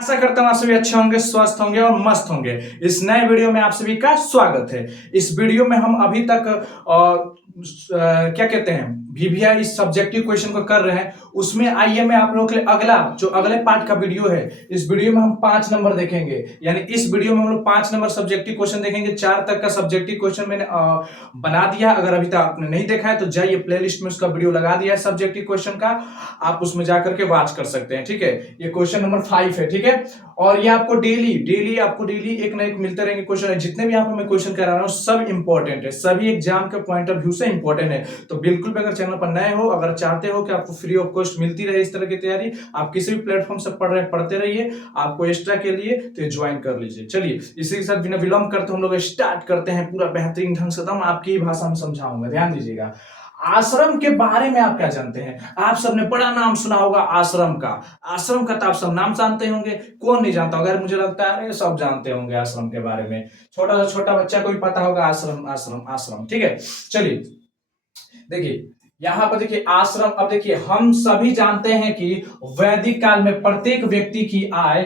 आशा करता हूँ आप सभी अच्छे होंगे, स्वस्थ होंगे और मस्त होंगे। इस नए वीडियो में आप सभी का स्वागत है। इस वीडियो में हम अभी तक क्या कहते हैं वीवीआई इस सब्जेक्टिव क्वेश्चन को कर रहे हैं। उसमें आइए मैं आप लोगों के लिए अगले पार्ट का वीडियो है, इस वीडियो में हम 5 नंबर देखेंगे। यानी इस वीडियो में हम लोग 5 नंबर सब्जेक्टिव क्वेश्चन देखेंगे। 4 तक का सब्जेक्टिव क्वेश्चन मैंने बना दिया। अगर अभी तक आपने नहीं देखा है तो जाइए प्लेलिस्ट में उसका वीडियो लगा दिया है सब्जेक्टिव क्वेश्चन का, आप उसमें जाकर के वॉच कर सकते हैं। ठीक है, ये क्वेश्चन नंबर 5 है। ठीक है, और ये आपको डेली एक ना एक मिलते रहेंगे क्वेश्चन है। जितने भी यहाँ पे मैं क्वेश्चन करा रहा हूँ सब इंपॉर्टेंट है, सभी एग्जाम के पॉइंट ऑफ व्यू से इंपॉर्टेंट है। तो बिल्कुल भी अगर चैनल पर नए हो, अगर चाहते हो कि आपको फ्री ऑफ कॉस्ट मिलती रहे इस तरह की तैयारी, आप किसी भी प्लेटफॉर्म से पढ़ते रहिए। आपको एक्स्ट्रा के लिए तो ज्वाइन कर लीजिए। चलिए इसी के साथ बिना विलंब करते हम लोग स्टार्ट करते हैं। पूरा बेहतरीन ढंग से एकदम आपकी भाषा में समझाऊंगा, ध्यान दीजिएगा। आश्रम के बारे में आप क्या जानते हैं? आप सबने बड़ा नाम सुना होगा आश्रम का। आश्रम का तो आप सब नाम जानते होंगे, कौन नहीं जानता होगा? मुझे लगता है सब जानते होंगे आश्रम के बारे में। छोटा से छोटा बच्चा को भी पता होगा आश्रम आश्रम आश्रम। ठीक है, चलिए देखिए यहां पर देखिए आश्रम। अब देखिए हम सभी जानते हैं कि वैदिक काल में प्रत्येक व्यक्ति की आय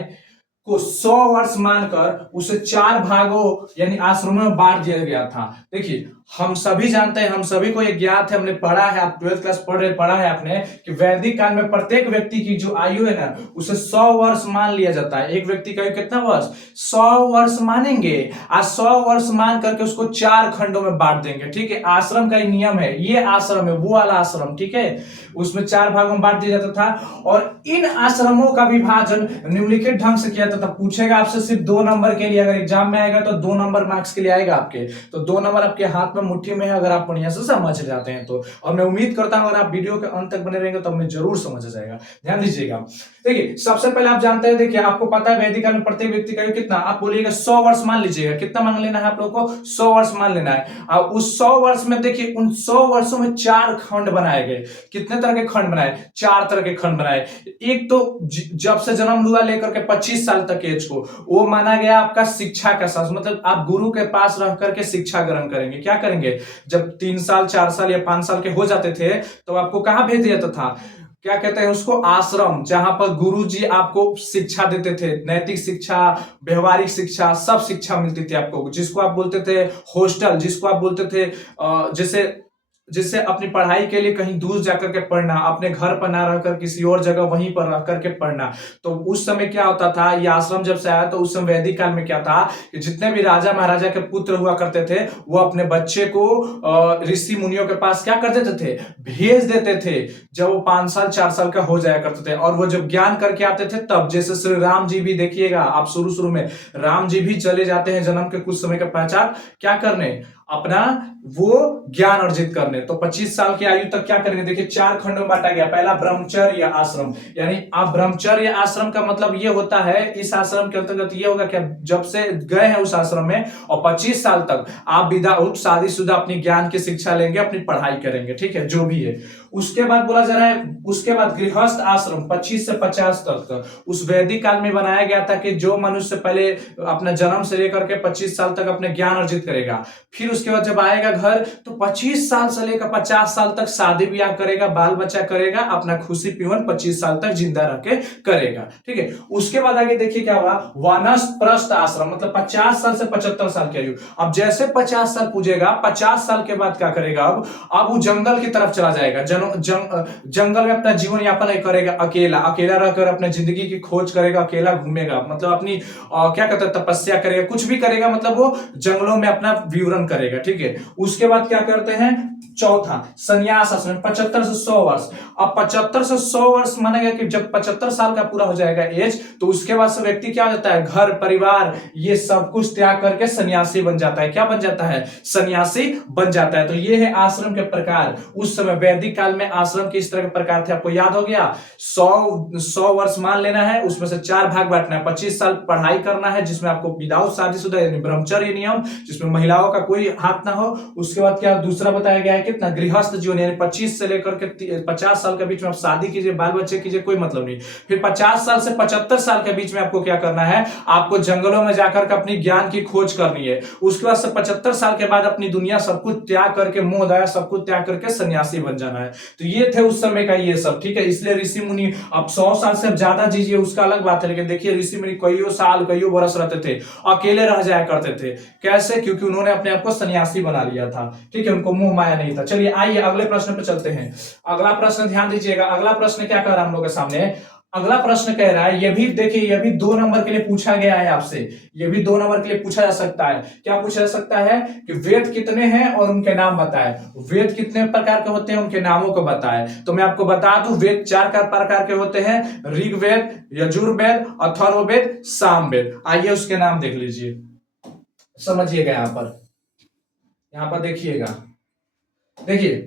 को 100 वर्ष मानकर उसे 4 भागों यानी आश्रमों में बांट दिया गया था। देखिए हम सभी जानते हैं, हम सभी को ये ज्ञात है, हमने पढ़ा है, आप 12th क्लास पढ़ा है आपने कि वैदिक काल में प्रत्येक व्यक्ति की जो आयु है ना उसे 100 वर्ष मान लिया जाता है। एक व्यक्ति का कितना वर्ष? 100 वर्ष मानेंगे। आज 100 वर्ष मान करके उसको 4 खंडों में बांट देंगे। ठीक है, आश्रम का ही नियम है। ये आश्रम है वो वाला आश्रम, ठीक है, उसमें 4 भागों में बांट दिया जाता था। और इन आश्रमों का विभाजन निम्नलिखित ढंग से किया जाता था। पूछेगा आपसे सिर्फ 2 नंबर के लिए, अगर एग्जाम में आएगा तो 2 नंबर मार्क्स के लिए आएगा आपके। तो 2 नंबर आपके हाथ में मुट्ठी में है, अगर आप बढ़िया से समझ जाते हैं तो। और मैं उम्मीद करता हूं अगर आप वीडियो के अंत तक बने रहेंगे तो हमें जरूर समझ आ जाएगा। ध्यान दीजिएगा। देखिए सबसे पहले आप जानते हैं, देखिए आपको पता है वैदिक काल में प्रत्येक व्यक्ति का कितना, आप बोलिएगा 100 वर्ष मान लीजिएगा। कितना मान लेना है आप लोगों को? 100 वर्ष मान लेना है। और उस 100 वर्ष में देखिए उन 100 वर्षों में 4 खंड बनाए गए। कितने तरह के खंड बनाए? 4 तरह के खंड बनाए। एक तो जब से जन्म हुआ लेकर के 25 साल तक एज को, वो माना गया आपका शिक्षा का साथ, मतलब आप गुरु के पास रह करके शिक्षा ग्रहण करेंगे। क्या करेंगे? जब 3 साल 4 साल या 5 साल के हो जाते थे तो आपको कहां भेज दिया जाता था? क्या कहते हैं उसको? आश्रम, जहां पर गुरुजी आपको शिक्षा देते थे, नैतिक शिक्षा, व्यवहारिक शिक्षा, सब शिक्षा मिलती थी आपको। जिसको आप बोलते थे हॉस्टल, जिसको आप बोलते थे जैसे जिससे अपनी पढ़ाई के लिए कहीं दूर जाकर के पढ़ना, अपने घर पर ना रहकर किसी और जगह वहीं पर रह करके पढ़ना। तो उस समय क्या होता था, ये आश्रम जब से आया तो उस समय वैदिक काल में क्या था कि जितने भी राजा महाराजा के पुत्र हुआ करते थे वो अपने बच्चे को ऋषि मुनियों के पास क्या कर देते थे? भेज देते थे जब वो 5 साल 4 साल का हो जाया करते थे। और वो जब ज्ञान करके आते थे तब, जैसे श्री राम जी भी देखिएगा आप, शुरू में राम जी भी चले जाते हैं जन्म के कुछ समय के पश्चात क्या करने? अपना वो ज्ञान अर्जित करने। तो 25 साल की आयु तक क्या करेंगे? देखिए 4 खंडों में बांटा गया। पहला ब्रह्मचर्य आश्रम, यानी आप ब्रह्मचर्य आश्रम का मतलब ये होता है, इस आश्रम के अंतर्गत ये होगा कि जब से गए हैं उस आश्रम में और 25 साल तक आप विदाउट शादीशुदा अपनी ज्ञान की शिक्षा लेंगे, अपनी पढ़ाई करेंगे। ठीक है, जो भी है। उसके बाद बोला जा रहा है, उसके बाद गृहस्थ आश्रम 25 से 50 तक उस वैदिक काल में बनाया गया था कि जो मनुष्य पहले अपना जन्म से लेकर के 25 साल तक अपने ज्ञान अर्जित करेगा, फिर उसके बाद जब आएगा घर तो 25 साल से लेकर 50 साल तक शादी ब्याह करेगा, बाल बच्चा करेगा, अपना खुशी पीवन 25 साल तक जिंदा रह के करेगा। ठीक है, उसके बाद आगे देखिए क्या हुआ, वानप्रस्थ आश्रम, मतलब 50 साल से 75 साल की आयु। अब जैसे 50 साल पूजेगा, 50 साल के बाद क्या करेगा? अब वो जंगल की तरफ चला जाएगा। जंगल में अपना जीवन यापन करेगा, अकेला रहकर अपने जिंदगी की खोज करेगा, अकेला घूमेगा, मतलब अपनी क्या कहते हैं तपस्या करेगा, कुछ भी करेगा, मतलब वो जंगलों में अपना विवरण करेगा। ठीक है, उसके बाद क्या करते हैं? चौथा संन्यास आश्रम, 75 से 100 वर्ष। अब 75 से 100 वर्ष मानेगा कि जब 75 साल का पूरा हो जाएगा एज, तो उसके बाद से व्यक्ति क्या हो जाता है? घर परिवार ये सब कुछ त्याग करके सन्यासी बन जाता है। क्या बन जाता है? सन्यासी बन जाता है। तो ये है आश्रम के प्रकार। उस समय वैदिक काल में आश्रम के इस तरह के प्रकार थे, आपको याद हो गया। 100 वर्ष मान लेना है, उसमें से 4 भाग बांटना है। 25 साल पढ़ाई करना है जिसमें आपको विदाउट शादीशुदा यानी ब्रह्मचर्य नियम, जिसमें महिलाओं का कोई हाथ ना हो। उसके बाद क्या दूसरा बताया गया है कितना? गृहस्थ जीवन, यानी 25 से लेकर के 50 साल के बीच में आप शादी कीजिए, बाल बच्चे कीजिए, कोई मतलब नहीं। फिर 50 साल से 75 साल के बीच में आपको क्या करना है? आपको जंगलों में जाकर के अपनी ज्ञान की खोज करनी है। उसके बाद से 75 साल के बाद अपनी दुनिया सब कुछ त्याग करके, मोह दया सब कुछ त्याग करके सन्यासी बन जाना है। तो ये थे उस समय का ये सब, ठीक है। इसलिए ऋषि मुनि, अब 100 साल से ज्यादा जीजिए उसका अलग बात है, लेकिन देखिए ऋषि मुनि कईयों साल कईयों बरस रहते थे, अकेले रह जाया करते थे। कैसे? क्योंकि उन्होंने अपने आप को सन्यासी बना लिया था, ठीक है, उनको मोह माया नहीं था। चलिए आइए अगले प्रश्न पे चलते हैं। अगला प्रश्न ध्यान दीजिएगा, अगला प्रश्न क्या कह रहा है हम लोग के सामने। अगला प्रश्न कह रहा है, ये भी देखिए, ये भी 2 नंबर के लिए पूछा गया है आपसे, ये भी 2 नंबर के लिए पूछा जा सकता है। क्या पूछा जा सकता है कि वेद कितने हैं और उनके नाम बताएं। वेद कितने प्रकार के होते हैं, उनके नामों को बताएं। तो मैं आपको बता दूं, वेद 4 प्रकार के होते हैं, ऋग्वेद, यजुर्वेद, अथर्ववेद, सामवेद। आइए उसके नाम देख लीजिए, समझिएगा। यहां पर देखिएगा, देखिए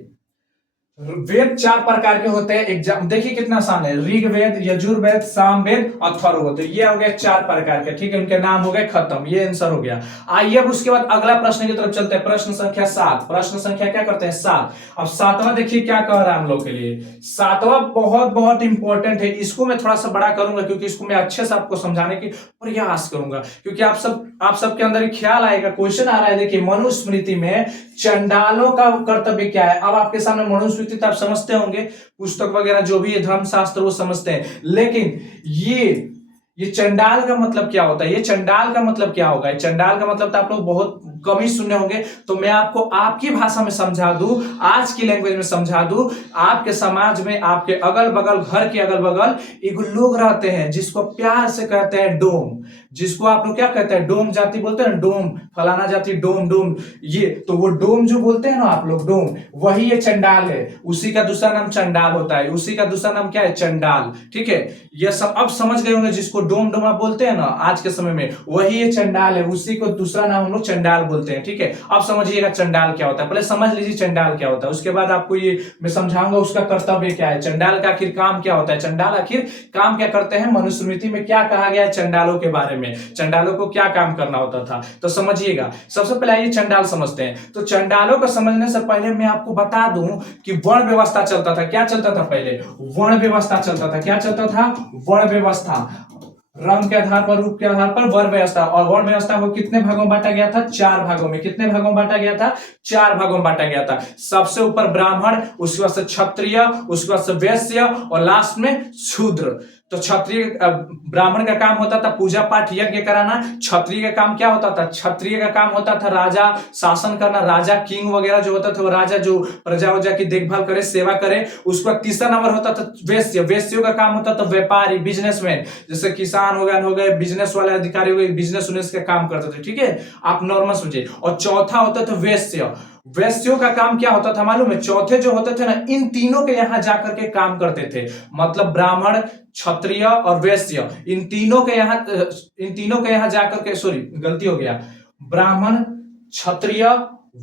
वेद 4 प्रकार के होते हैं। एग्जाम देखिए कितना आसान है, ऋग्वेद, यजुर्वेद, सामवेद, अथर्ववेद। तो ये हो गए 4 प्रकार के, ठीक है, उनके नाम हो गए खत्म, ये आंसर हो गया। आइए अब उसके बाद अगला प्रश्न की तरफ चलते हैं। प्रश्न संख्या 7, प्रश्न संख्या क्या करते हैं 7। अब 7वां देखिए क्या कह रहा है हम लोग के लिए। 7वां बहुत बहुत इंपॉर्टेंट है, इसको मैं थोड़ा सा बड़ा करूंगा क्योंकि इसको मैं अच्छे से आपको समझाने की प्रयास करूंगा, क्योंकि आप सबके अंदर ख्याल आएगा, क्वेश्चन आ रहा है। देखिए मनुस्मृति में चंडालों का कर्तव्य क्या है। अब आपके सामने मनुस्मृति तो आप समझते होंगे, पुस्तक वगैरह जो भी है धर्मशास्त्र वो समझते हैं, लेकिन ये चंडाल का मतलब क्या होता है, ये चंडाल का मतलब क्या होगा। चंडाल का मतलब तो आप लोग बहुत कम ही सुने होंगे, तो मैं आपको आपकी भाषा में समझा दूं, आज की लैंग्वेज में समझा दूं। आपके समाज में, आपके अगल बगल, घर के अगल बगल एक लोग रहते हैं जिसको प्यार से कहते हैं डोम, जिसको आप लोग क्या कहते हैं, डोम जाति बोलते हैं, डोम फलाना जाति, डोम डोम। ये तो वो डोम जो बोलते हैं ना आप लोग, डोम, वही ये चंडाल है। उसी का दूसरा नाम चंडाल होता है, उसी का दूसरा नाम क्या है, चंडाल, ठीक है। ये सब अब समझ गए होंगे, जिसको डोम डोम आप बोलते हैं ना आज के समय में, वही ये चंडाल है, उसी को दूसरा नाम हम लोग चंडाल बोलते हैं, ठीक है। अब समझिएगा चंडाल क्या होता है, पहले समझ लीजिए चंडाल क्या होता है, उसके बाद आपको ये मैं समझाऊंगा उसका कर्तव्य क्या है, चंडाल का आखिर काम क्या होता है, चंडाल आखिर काम क्या करते हैं, मनुस्मृति में क्या कहा गया है चंडालों के बारे में, चंडालों को क्या काम करना होता था। तो समझिएगा, सबसे पहले आइए चंडाल समझते हैं। तो चंडालों को समझने से पहले मैं आपको बता दूं कि वर्ण व्यवस्था चलता था। क्या चलता था पहले, वर्ण व्यवस्था चलता था। क्या चलता था, वर्ण व्यवस्था, रंग के आधार पर, रूप के आधार पर वर्ण व्यवस्था। और वर्ण व्यवस्था को कितने भागों में बांटा गया था, 4 भागों में। कितने भागों में बांटा गया था, 4 भागों में बांटा गया था। सबसे ऊपर ब्राह्मण, उसके बाद से क्षत्रिय, उसके बाद से वैश्य और लास्ट में शूद्र। तो क्षत्रिय, ब्राह्मण का काम होता था पूजा पाठ यज्ञ कराना। क्षत्रिय का काम क्या होता था, क्षत्रिय का काम होता था राजा शासन करना, राजा किंग वगैरह जो होता था वो राजा जो प्रजा वजा की देखभाल करे, सेवा करे। उसका तीसरा नंबर होता था वैश्य, वैश्यों का काम होता था व्यापारी, बिजनेसमैन, जैसे किसान हो गए बिजनेस वाले अधिकारी हो गए, बिजनेस का काम करते थे, ठीक है, आप नॉर्मल समझिए। और चौथा होता था वैश्य, वैश्यों का काम क्या होता था मालूम है, चौथे जो होते थे ना, इन तीनों के यहां जाकर के काम करते थे। मतलब ब्राह्मण, क्षत्रिय और वैश्य, इन तीनों के यहां जाकर के, सॉरी गलती हो गया, ब्राह्मण, क्षत्रिय,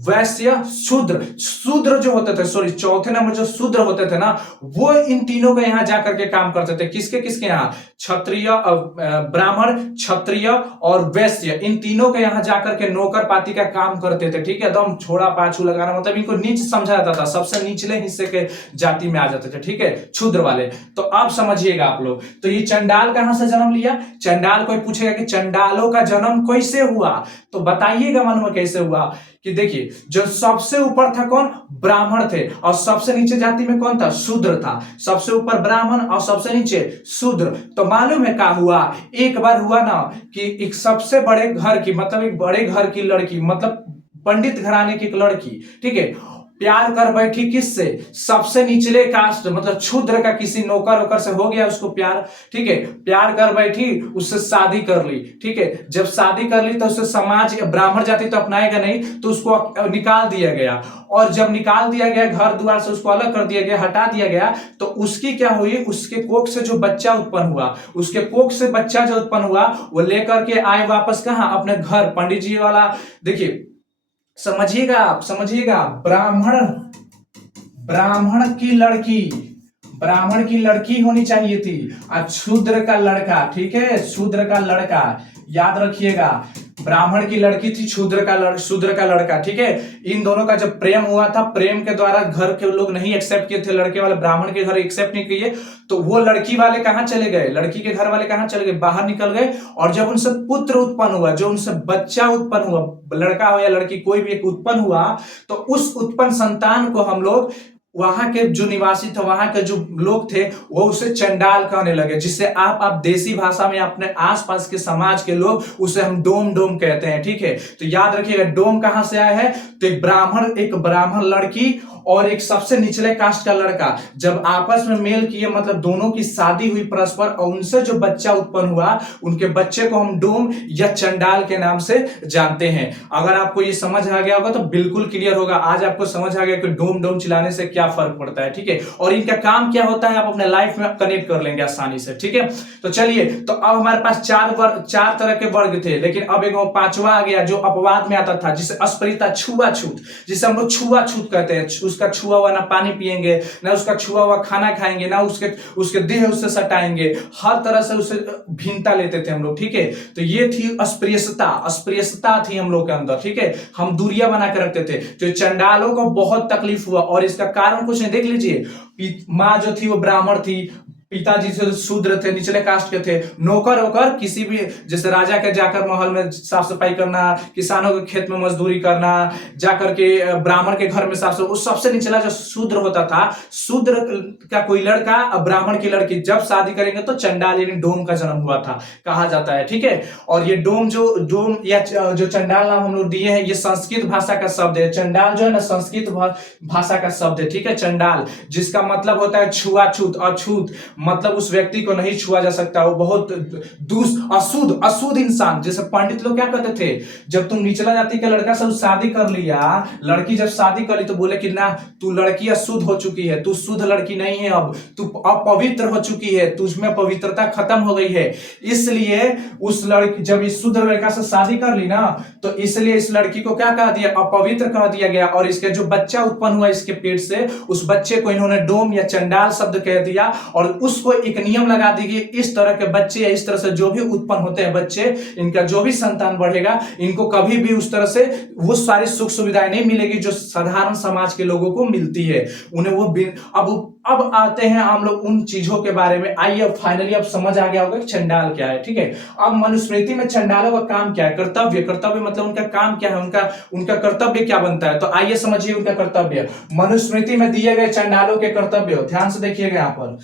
वैश्य, शूद्र। शूद्र जो होते थे, सॉरी चौथे नंबर जो शूद्र होते थे ना, वो इन तीनों के यहां जाकर के काम करते थे। किसके किसके यहाँ, क्षत्रिय, ब्राह्मण, क्षत्रिय और वैश्य, इन तीनों के यहां जाकर के नौकर पाती का काम करते थे, ठीक है। एकदम छोड़ा पाछू लगाना, मतलब इनको नीच समझा जाता था, सबसे निचले हिस्से के जाति में आ जाते थे, ठीक है, क्षुद्र वाले। तो अब समझिएगा आप लोग, तो ये चंडाल कहां से जन्म लिया, चंडाल कोई पूछेगा कि चंडालों का जन्म कैसे हुआ, तो बताइएगा मालूम कैसे हुआ, कि देखिए जो सबसे ऊपर था कौन, ब्राह्मण थे, और सबसे नीचे जाति में कौन था, शूद्र था। सबसे ऊपर ब्राह्मण और सबसे नीचे शूद्र। तो मालूम है क्या हुआ, एक बार हुआ ना कि एक सबसे बड़े घर की, मतलब एक बड़े घर की लड़की, मतलब पंडित घराने की एक लड़की, ठीक है, प्यार कर बैठी किससे, सबसे निचले कास्ट, मतलब क्षुद्र का किसी नौकर वोकर से हो गया उसको प्यार, ठीक है, प्यार कर बैठी, उससे शादी कर ली, ठीक है। जब शादी कर ली तो उससे समाज, ब्राह्मण जाति तो अपनाएगा नहीं, तो उसको निकाल दिया गया। और जब निकाल दिया गया, घर द्वार से उसको अलग कर दिया गया, हटा दिया गया, तो उसकी क्या हुई, उसके कोख से जो बच्चा उत्पन्न हुआ, उसके कोख से बच्चा जो उत्पन्न हुआ, वो लेकर के आए वापस कहां, अपने घर। पंडित जी वाला देखिए, समझिएगा आप, समझिएगा, ब्राह्मण, ब्राह्मण की लड़की होनी चाहिए थी, और शूद्र का लड़का, ठीक है, शूद्र का लड़का, याद रखिएगा, ब्राह्मण की लड़की थी, शूद्र का लड़का, ठीक है। इन दोनों का जब प्रेम हुआ था, प्रेम के द्वारा घर के लोग नहीं एक्सेप्ट किए थे, लड़के वाले ब्राह्मण के घर एक्सेप्ट नहीं किए, तो वो लड़की वाले कहां चले गए, लड़की के घर वाले कहां चले गए, बाहर निकल गए। और जब उनसे पुत्र उत्पन्न हुआ, जो उनसे बच्चा उत्पन्न हुआ, लड़का हो या लड़की कोई भी एक उत्पन्न हुआ, तो उस उत्पन्न संतान को हम लोग वहां के जो निवासी थे, वहां के जो लोग थे, वो उसे चंडाल कहने लगे, जिससे आप देसी भाषा में अपने आसपास के समाज के लोग उसे हम डोम डोम कहते हैं। ठीक है, तो याद रखिएगा डोम कहां से आया है। तो एक ब्राह्मण लड़की और एक सबसे निचले कास्ट का लड़का जब आपस में मेल किए, मतलब दोनों की शादी हुई परस्पर, और उनसे जो बच्चा उत्पन्न हुआ, उनके बच्चे को हम डोम या चंडाल के नाम से जानते हैं। अगर आपको ये समझ आ गया होगा तो बिल्कुल क्लियर होगा, आज आपको समझ आ गया कि डोम डोम चिल्लाने से क्या फर्क पड़ता है। ठीक है, और इनका काम क्या होता है आप अपने लाइफ में कनेक्ट कर लेंगे आसानी से। ठीक है, तो चलिए, तो अब हमारे पास चार तरह के वर्ग थे, लेकिन अब एक पांचवा आ गया जो अपवाद में आता था, जिसे अस्पृश्यता, छुआछूत, जिसे हम लोग छुआछूत कहते हैं। उसका छुआ हुआ ना पानी पिएंगे, ना उसका छुआ हुआ खाना खाएंगे, ना उसके देह उससे सटाएंगे, हर तरह से उसे भिन्नता लेते थे हम लोग। ठीक है, तो ये थी अस्पृश्यता थी हम लोग के अंदर। ठीक है, हम दूरियां बना के रखते थे। तो चंडालों को बहुत तकलीफ हुआ, और इसका कारण कुछ नहीं, देख लीजिए, माँ जो थी वो ब्राह्मण थी, पिताजी से शूद्र थे, निचले कास्ट के थे, नौकर होकर किसी भी, जैसे राजा के जाकर महल में साफ सफाई करना, किसानों के खेत में मजदूरी करना, जाकर के ब्राह्मण के घर में साफ सफाई, उस सबसे निचला जो शूद्र होता था, शूद्र का कोई लड़का ब्राह्मण की लड़की जब शादी करेंगे तो चंडाल यानी डोम का जन्म हुआ था, कहा जाता है। ठीक है, और ये डोम या जो चंडाल नाम हम लोग दिए हैं, ये संस्कृत भाषा का शब्द है। चंडाल जो है ना संस्कृत भाषा का शब्द है। ठीक है, चंडाल जिसका मतलब होता है छुआछूत, अछूत, मतलब उस व्यक्ति को नहीं छुआ जा सकता, वो बहुत अशुद्ध इंसान। जैसे पंडित लोग क्या कहते थे, जब तुम निचला जाति का लड़का सब शादी कर लिया, लड़की जब शादी कर ली तो बोले कि ना तू लड़की अशुद्ध हो चुकी है, तू शुद्ध लड़की नहीं है, अब तू अपवित्र हो चुकी है, तुझमें पवित्रता खत्म हो गई है। इसलिए उस लड़की जब इस शुद्ध लड़का से शादी कर ली ना, तो इसलिए इस लड़की को क्या कह दिया, अपवित्र कह दिया गया, और इसके जो बच्चा उत्पन्न हुआ इसके पेट से, उस बच्चे को इन्होंने डोम या चंडाल शब्द कह दिया। और उसको एक नियम लगा दी कि इस तरह के बच्चे या इस तरह से जो भी उत्पन्न होते हैं बच्चे, इनका जो भी संतान बढ़ेगा, इनको कभी भी उस तरह से वो सारी सुख सुविधाएं नहीं मिलेगी जो साधारण समाज के लोगों को मिलती है, उन्हें वो अब आते हैं हम लोग उन चीजों के बारे में। आइए अब फाइनली अब समझ आ गया होगा कि चंडाल क्या है। ठीक है, अब मनुस्मृति में चंडालों का काम क्या है, कर्तव्य मतलब उनका काम क्या है, उनका कर्तव्य क्या बनता है। तो आइए समझिए उनका कर्तव्य। मनुस्मृति में दिए गए चंडालों के कर्तव्य, ध्यान से देखिएगा, यहां पर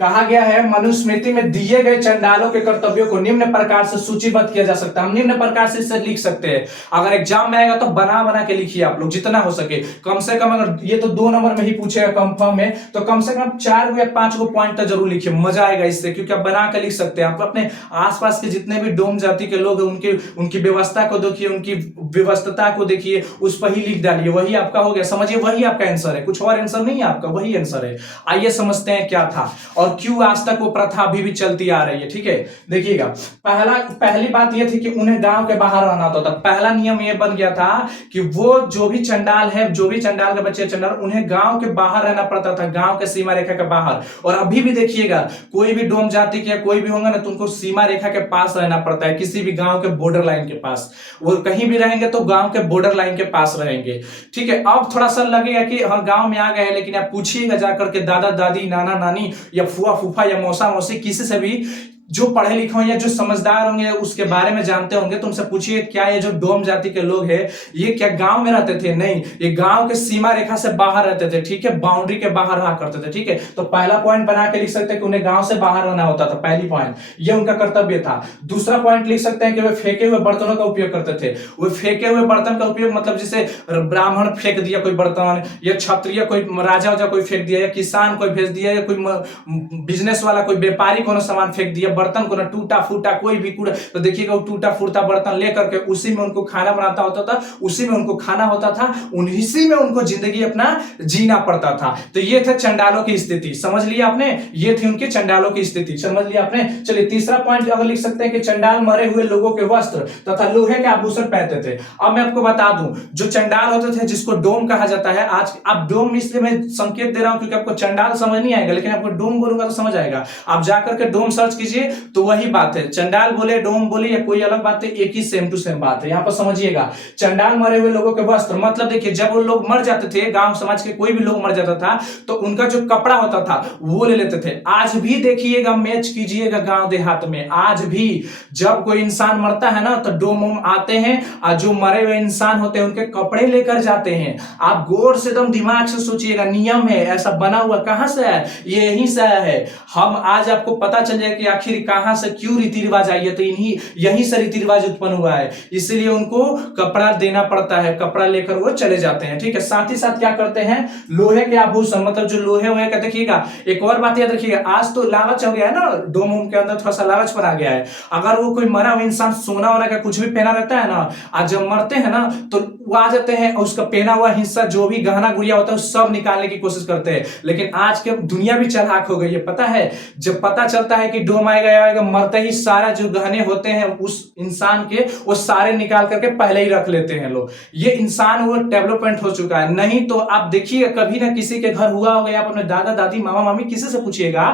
कहा गया है मनुस्मृति में दिए गए चंडालों के कर्तव्यों को निम्न प्रकार से सूचीबद्ध किया जा सकता है। हम निम्न प्रकार से इसे लिख सकते हैं। अगर एग्जाम में आएगा तो बना के लिखिए आप लोग जितना हो सके, कम से कम। अगर ये तो 2 नंबर में ही पूछेगा कंफर्म में, तो कम से कम 4 या 5 पॉइंट तो जरूर लिखिए, मजा आएगा इससे, क्योंकि आप बना के लिख सकते हैं। आप अपने आसपास के जितने भी डोम जाति के लोग हैं उनकी व्यवस्था को देखिए, उनकी व्यवस्था को देखिए, उस पर ही लिख डालिए, वही आपका हो गया। समझिए वही आपका आंसर है, कुछ और आंसर नहीं है आपका, वही आंसर है। आइए समझते हैं क्या था और क्यों आज तक वो प्रथा अभी भी चलती आ रही है। ठीक है, देखिएगा, पहली बात ये थी कि उन्हें गांव के बाहर रहना होता था। पहला नियम ये बन गया था कि वो जो भी चंडाल है, जो भी चंडाल के बच्चे चंडाल, उन्हें गांव के बाहर रहना पड़ता था, गांव के सीमा रेखा के बाहर। और अभी भी देखिएगा, कोई भी डोम जाति के कोई भी होगा ना, तो उनको सीमा रेखा के पास रहना पड़ता है, किसी भी गांव के बॉर्डर लाइन के पास। वो कहीं भी रहेंगे तो गांव के बॉर्डर लाइन के पास रहेंगे। ठीक है, अब थोड़ा सा लगेगा कि हाँ गांव में आ गए हैं, लेकिन आप पूछिएगा जाकर के दादा दादी, नाना नानी या फुआ फूफा या मौसा मौसी, किसी से भी जो पढ़े लिखे होंगे या जो समझदार होंगे, उसके बारे में जानते होंगे, तो उनसे पूछिए क्या ये जो डोम जाति के लोग हैं ये क्या गांव में रहते थे? नहीं, ये गांव के सीमा रेखा से बाहर रहते थे। ठीक है, बाउंड्री के बाहर रहा करते थे। ठीक है, तो पहला पॉइंट बना के लिख सकते हैं कि उन्हें गांव से बाहर रहना होता था, पहली पॉइंट, ये उनका कर्तव्य था। दूसरा पॉइंट लिख सकते हैं कि वे फेंके हुए बर्तनों का उपयोग करते थे। वो फेंके हुए बर्तन का उपयोग मतलब जैसे ब्राह्मण फेंक दिया कोई बर्तन, या क्षत्रिय कोई राजा कोई फेंक दिया, या किसान कोई भेज दिया, या कोई बिजनेस वाला कोई व्यापारी कोनो सामान फेंक दिया, बर्तन को ना टूटा फूटा कोई भी कूड़ा, तो देखिएगा वो टूटा फूटा बर्तन लेकर के उसी में उनको खाना बनाता होता था, उसी में उनको खाना होता था, उसी में उनको जिंदगी अपना जीना पड़ता था। तो ये थे चंडालों की स्थिति, समझ लिया आपने, ये थी उनकी चंडालों की स्थिति, समझ लिया आपने। चलिए तीसरा पॉइंट अगर लिख सकते हैं कि चंडाल मरे हुए लोगों के वस्त्र तथा लोहे के आभूषण पहनते थे। अब मैं आपको बता दूं, जो चंडाल होते थे जिसको डोम कहा जाता है, आज आप डोम इसलिए मैं संकेत दे रहा हूं क्योंकि आपको चंडाल समझ नहीं आएगा, लेकिन आपको डोम बोलूंगा तो समझ आएगा। आप जाकर के डोम सर्च कीजिए, तो वही बात है, चंडाल बोले, डोम बोले या कोई अलग बात है, एक ही सेम टू सेम बात है। यहाँ पर समझिएगा, चंडाल मरे हुए लोगों के वस्त्र, मतलब देखिए जब वो लोग मर जाते थे, गांव समाज के कोई भी लोग मर जाता था तो उनका जो कपड़ा होता था वो ले लेते थे। आज भी देखिएगा, मैच कीजिएगा गांव देहात में, आज भी जब कोई इंसान मरता है ना तो डोम आते हैं और जो मरे हुए इंसान होते हैं उनके कपड़े लेकर जाते हैं। आप गौर से एकदम दिमाग से सोचिएगा, नियम है, ऐसा बना हुआ, कहां से है, ये यहीं से आया है। हम आज आपको पता चल जाए कि आखिर कहां से क्यों रीति रिवाज आई है, तो यहीं से रीति रिवाज उत्पन्न हुआ है, इसलिए उनको कपड़ा देना पड़ता है, कपड़ा लेकर वो चले जाते हैं। ठीक है, साथ ही साथ क्या करते हैं, लोहे के आभूषण, मतलब जो लोहे वोहे का, देखिएगा एक और बात याद रखिएगा, आज तो लालच हो गया है ना, डोम वोम के अंदर थोड़ा सा लालच पर आ गया है। अगर वो कोई मरा हुआ इंसान सोना वाला का कुछ भी पहना रहता है ना, आज जब मरते हैं ना तो वो आ जाते हैं, उसका पहना हुआ हिस्सा जो भी गहना गुड़िया होता है सब निकालने की कोशिश करते हैं। लेकिन आज के दुनिया भी चालाक हो गई है, पता है, जब पता चलता है कि डोम आएगा, मरते ही सारा जो गहने होते हैं उस इंसान के वो सारे निकाल करके पहले ही रख लेते हैं लोग। ये इंसान वो डेवलपमेंट हो चुका है। नहीं तो आप देखिए, कभी ना किसी के घर हुआ होगा, आप अपने दादा दादी मामा मामी किसी से पूछिएगा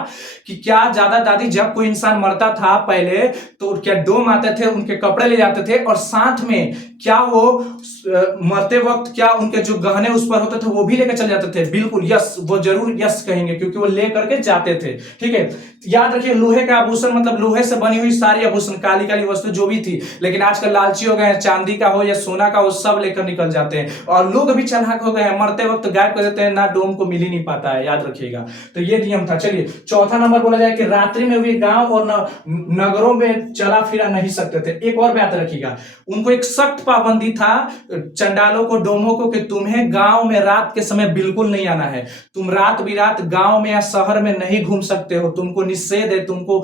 कि क्या दादा दादी जब कोई इंसान मरता था पहले तो क्या डोम आते थे, उनके कपड़े ले जाते थे और साथ में क्या वो मरते वक्त क्या उनके जो गहने उस पर होते थे वो भी लेकर चले जाते थे? बिल्कुल यस, वो जरूर यस कहेंगे क्योंकि वो ले करके जाते थे। ठीक है, याद रखिए, लोहे का आभूषण मतलब लोहे से बनी हुई सारी आभूषण, काली काली वस्तु जो भी थी। लेकिन आजकल लालची हो गए हैं, चांदी का हो या सोना का हो सब लेकर निकल जाते हैं। और लोग भी चालाक हो गए हैं, मरते वक्त गायब कर देते हैं, ना डोम को मिल ही नहीं पाता है, याद रखिएगा। तो ये नियम था। चलिए चौथा नंबर बोला जाए कि रात्रि में भी गांव और नगरों में चला फिरा नहीं सकते थे। एक और बात रखिएगा, उनको एक सख्त पाबंदी था चंडालों को, डोमों को, कि तुम्हें गांव में रात के समय बिल्कुल नहीं आना है। तुम रात बिरात गांव में या शहर में नहीं घूम सकते हो, तुमको निषेध है, तुमको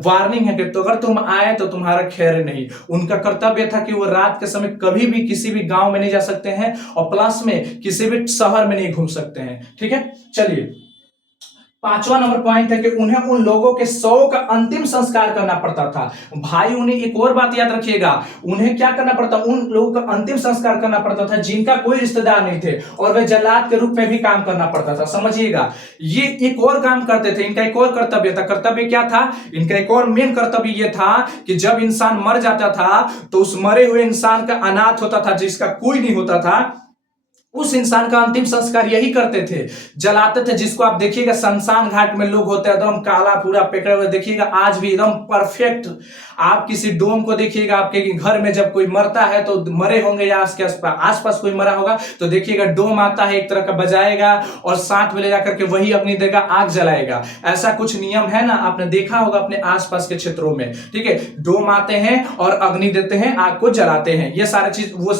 वार्निंग है कि तो अगर तुम आए तो तुम्हारा खैर नहीं। उनका कर्तव्य था कि वो रात के समय कभी भी किसी भी गांव में नहीं जा सकते हैं और प्लस में किसी भी शहर में नहीं घूम सकते हैं। ठीक है, चलिए पांचवा नंबर पॉइंट है कि उन्हें उन लोगों के शव का अंतिम संस्कार करना पड़ता था। भाई उन्हें एक और बात याद रखिएगा, उन्हें क्या करना पड़ता, उन लोगों का अंतिम संस्कार करना पड़ता था जिनका कोई रिश्तेदार नहीं थे और वे जल्लाद के रूप में भी काम करना पड़ता था। समझिएगा, ये एक और काम करते थे, इनका एक और कर्तव्य था। कर्तव्य क्या था इनका? एक और मेन कर्तव्य ये था कि जब इंसान मर जाता था तो उस मरे हुए इंसान का अनाथ होता था, जिसका कोई नहीं होता था, उस इंसान का अंतिम संस्कार यही करते थे, जलाते थे। जिसको आप देखिएगा शमशान घाट में लोग होते हैं एकदम काला पूरा पेकड़े हुए, देखिएगा आज भी एकदम परफेक्ट। आप किसी डोम को देखिएगा, आपके घर में जब कोई मरता है तो मरे होंगे या आसपास कोई मरा होगा तो देखिएगा डोम आता है, एक तरह का बजाएगा और साथ में ले जाकर के वही अपनी देगा, आग जलाएगा। ऐसा कुछ नियम है ना, आपने देखा होगा अपने आसपास के क्षेत्रों में। ठीक है, डोम आते हैं और अग्नि देते हैं, आग को जलाते हैं, ये सारी चीज वो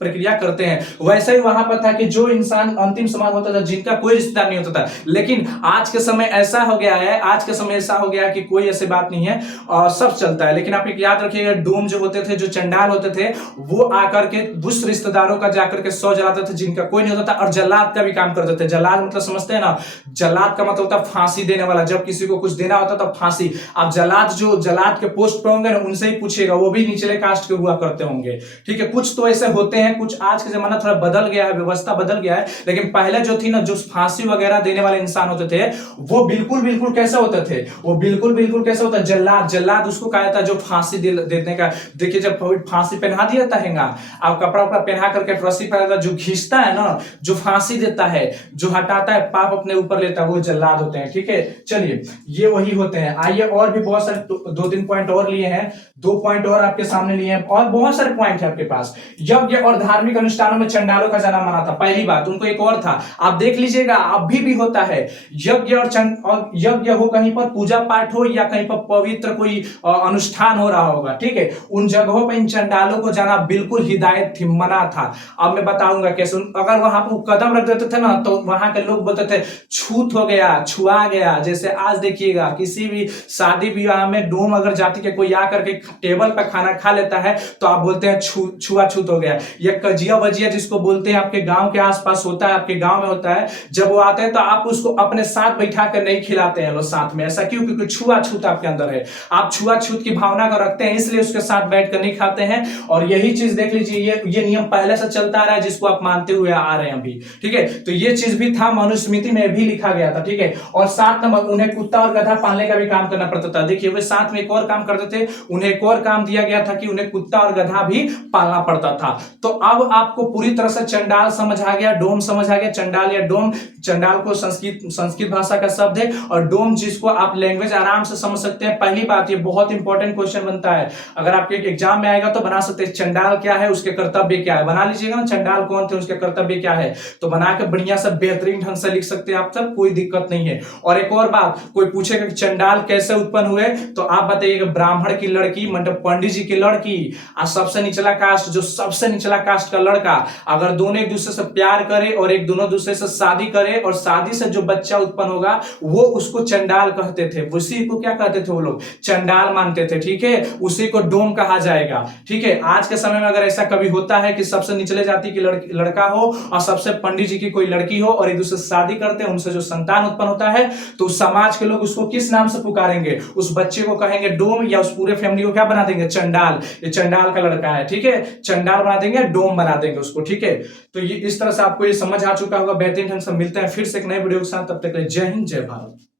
प्रक्रिया करते हैं। वैसे ही वहां पर था कि जो इंसान अंतिम संस्कार होता था जिनका कोई रिश्तेदार नहीं होता था। लेकिन आज के समय ऐसा हो गया है, आज के समय ऐसा हो गया कि कोई ऐसी बात नहीं है और सब चलता है। लेकिन आप एक याद रखिएगा, डोम जो होते थे, जो चंडाल होते थे, वो आकर के उस रिश्तेदारों का जाकर के शव जलाते थे जिनका कोई नहीं होता था और जल्लाद का भी काम करते थे। जल्लाद मतलब समझते हैं ना, जल्लाद का मतलब होता है फांसी देने वाला। जब किसी को कुछ देना होता था फांसी। आप जल्लाद के पोस्ट पे होंगे ना, उनसे ही पूछिएगा, वो भी निचले कास्ट के हुआ करते होंगे। ठीक है, कुछ तो ऐसे होते हैं, कुछ आज के जमाना थोड़ा बदल गया है, व्यवस्था बदल गया है। लेकिन पहले जो थी ना, जो फांसी वगैरह देने वाले इंसान होते थे, वो बिल्कुल कैसे होते थे, वो बिल्कुल कैसे होता है, जल्लाद उसको कहा जाता है जो फांसी देने का। देखिए जब फांसी पहना दिया जाता है, आप कपड़ा पहना करके रस्सी पहना, जो खींचता है ना, जो फांसी देता है, जो हटाता है, पाप अपने ऊपर लेता है, वो जल्लाद होते हैं। ठीक है, चलिए ये वही होते हैं। आइए और भी बहुत सारे 2-3 पॉइंट और लिए हैं, 2 पॉइंट और आपके सामने लिए हैं और बहुत सारे पॉइंट है आपके पास। यज्ञ और धार्मिक अनुष्ठानों में चंडालों का जन्म माना था। पहली बात, उनको एक और था, आप देख लीजिएगा, अभी भी होता है यज्ञ और यज्ञ हो, कहीं पर पूजा पाठ हो या कहीं पर पवित्र कोई अनुष्ठान हो रहा होगा। ठीक है, उन जगहों पर इन चंडालों को जाना बिल्कुल हिदायत थी, मना था। अब मैं बताऊंगा कैसे। अगर वहां पर कदम रख देते थे ना तो वहां के लोग बोलते थे छूत हो गया, छुआ गया। जैसे आज देखिएगा किसी भी शादी विवाह में डोम अगर जाति के कोई आकर के टेबल पर खाना खा लेता है तो आप बोलते हैं छुआछूत हो गया। या कजिया वजिया जिसको बोलते हैं आपके आपके गांव के आसपास होता है, आपके गांव में होता है, जब वो आते हैं तो आप उसको अपने साथ बैठा कर नहीं खिलाते हैं लोग साथ में। ऐसा क्यों? क्योंकि छुआछूत आपके अंदर है, आप छुआछूत की भावना को रखते हैं, इसलिए उसके साथ बैठकर नहीं खाते हैं। और यही चीज देख लीजिए, ये नियम पहले से चलता आ रहा है, जिसको आप मानते हुए आ रहे हैं अभी। ठीक है, तो ये चीज भी था, मनुस्मृति में भी लिखा गया था। ठीक है, और 7 नंबर, उन्हें कुत्ता और गधा पालने का भी काम करना पड़ता था। देखिए वे साथ में एक और काम करते थे, उन्हें एक और काम दिया गया था कि उन्हें कुत्ता और गधा भी पालना पड़ता था। तो अब आपको पूरी तरह से चंडाल समझ आ गया, डोम समझ आ गया। चंडाल या डोम, चंडाल को संस्कृत भाषा का शब्द है, और डोम जिसको आप लैंग्वेज आराम से समझ सकते हैं। पहली बात, ये बहुत इंपॉर्टेंट क्वेश्चन बनता है, अगर आपके एग्जाम में आएगा तो बना सकते हैं, चंडाल क्या है, उसके कर्तव्य क्या है, बना लीजिएगा ना, चंडाल कौन थे, उसके कर्तव्य क्या है, तो बनाकर बढ़िया से बेहतरीन ढंग से लिख सकते हैं आप सब, कोई दिक्कत नहीं है। और एक और बात, कोई पूछेगा कि चंडाल कैसे उत्पन्न हुए, तो आप बताइएगा ब्राह्मण की लड़की, मतलब पंडित जी की लड़की, और सबसे निचला कास्ट, जो सबसे निचला कास्ट का लड़का, अगर दोनों एक दूसरे से प्यार करे और एक दोनों दूसरे से शादी करे, और शादी से जो बच्चा उत्पन्न होगा वो उसको चंडाल कहते थे। उसी को क्या कहते थे वो लोग? चंडाल मानते थे। ठीक है, उसी को डोम कहा जाएगा। ठीक है, आज के समय में अगर ऐसा कभी होता है कि सबसे निचले जाति की लड़का हो और सबसे पंडित जी की कोई लड़की हो और एक दूसरे से शादी करते हैं, उनसे जो संतान उत्पन्न होता है, तो समाज के लोग उसको किस नाम से पुकारेंगे? उस बच्चे को कहेंगे डोम, या उस पूरे फैमिली को क्या बना देंगे? चंडाल। ये चंडाल का लड़का है। ठीक है, चंडाल बना देंगे, डोम बना देंगे उसको। ठीक है, तो ये इस तरह से आपको ये समझ आ चुका होगा बेहतरीन ढंग से। मिलते हैं फिर से एक नए वीडियो के साथ, तब तक के लिए जय हिंद, जय भारत।